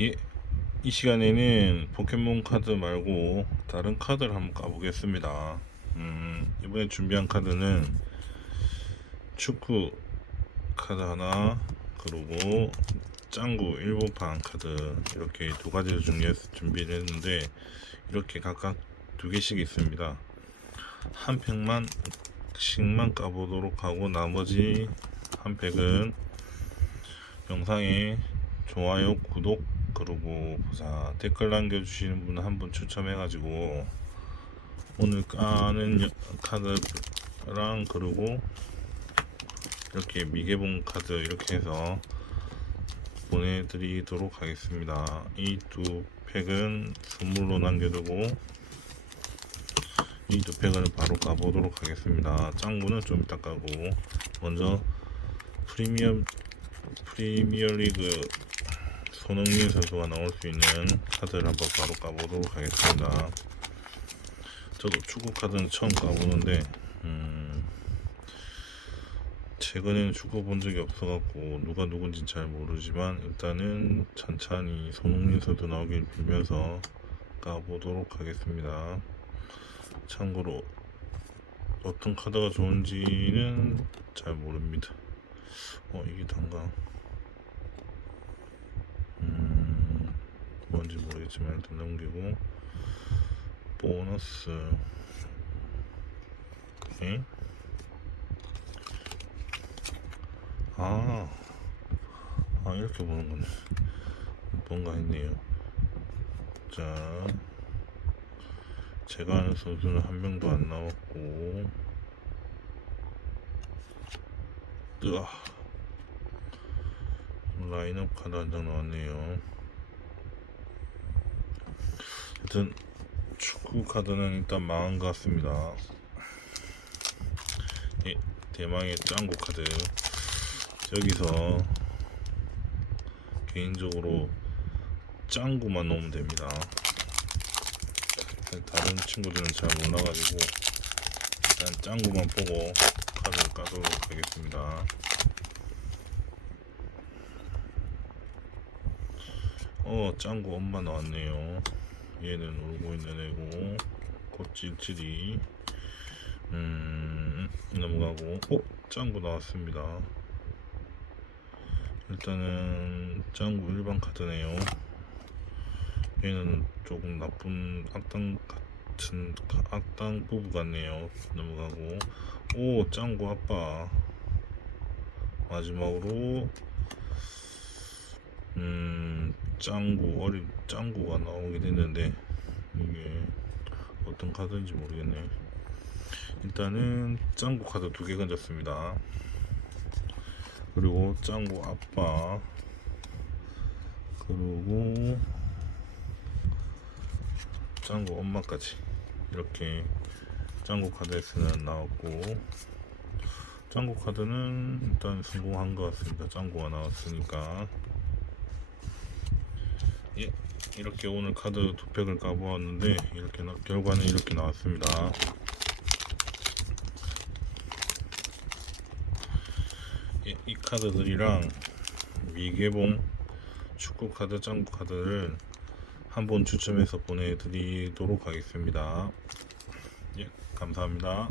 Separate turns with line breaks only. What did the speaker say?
예, 이 시간에는 포켓몬 카드 말고 다른 카드를 한번 까보겠습니다. 음, 이번에 준비한 카드는 축구 카드 하나, 그리고 짱구 일본판 카드 이렇게 두 가지를 준비했, 준비를 했는데 이렇게 각각 두 개씩 있습니다. 한 팩만 씩만 까보도록 하고 나머지 한 팩은 영상에 좋아요, 구독, 그리고 자 댓글 남겨주시는 분 한 분 추첨해가지고 오늘 까는 여- 카드랑 그리고 이렇게 미개봉 카드 이렇게 해서 보내드리도록 하겠습니다. 이 두 팩은 선물로 남겨두고 이 두 팩은 바로 까보도록 하겠습니다. 짱구는 좀 이따 까고 먼저 프리미엄 프리미어리그 손흥민 선수가 나올 수 있는 카드를 한번 바로 까보도록 하겠습니다. 저도 축구 카드는 처음 까보는데 음, 최근에는 축구 본 적이 없어갖고 누가 누군지 잘 모르지만 일단은 천천히 손흥민 선수 나오길 빌면서 까보도록 하겠습니다. 참고로 어떤 카드가 좋은지는 잘 모릅니다. 어 이게 단가 뭔지 모르겠지만 일단 넘기고. 보너스. 오케이. 아, 아 이렇게 보는 거네. 뭔가 했네요. 자. 제가 아는 선수는 한 명도 안 나왔고. 으아. 라인업 카드 한 장 나왔네요. 하여튼 축구 카드는 일단 망한 것 같습니다. 예, 대망의 짱구 카드. 여기서 개인적으로 짱구만 넣으면 됩니다. 다른 친구들은 잘 몰라가지고 일단 짱구만 보고 카드를 까도록 하겠습니다. 어 짱구 엄마 나왔네요 얘는 울고 있는 애고 곱질질이. 음 넘어가고. 어 짱구 나왔습니다. 일단은 짱구 일반 카드네요. 얘는 조금 나쁜 악당 같은 악당 부부 같네요. 넘어가고. 오 짱구 아빠. 마지막으로 음 짱구 어린 짱구가 나오게 됐는데 이게 어떤 카드인지 모르겠네. 일단은 짱구 카드 두 개 건졌습니다. 그리고 짱구 아빠 그리고 짱구 엄마까지 이렇게 짱구 카드에서는 나왔고 짱구 카드는 일단 성공한 것 같습니다. 짱구가 나왔으니까. 예, 이렇게 오늘 카드 두 팩을 까보았는데 이렇게 나, 결과는 이렇게 나왔습니다. 예, 이 카드들이랑 미개봉 축구 카드, 짱구 카드를 한번 추첨해서 보내드리도록 하겠습니다. 예, 감사합니다.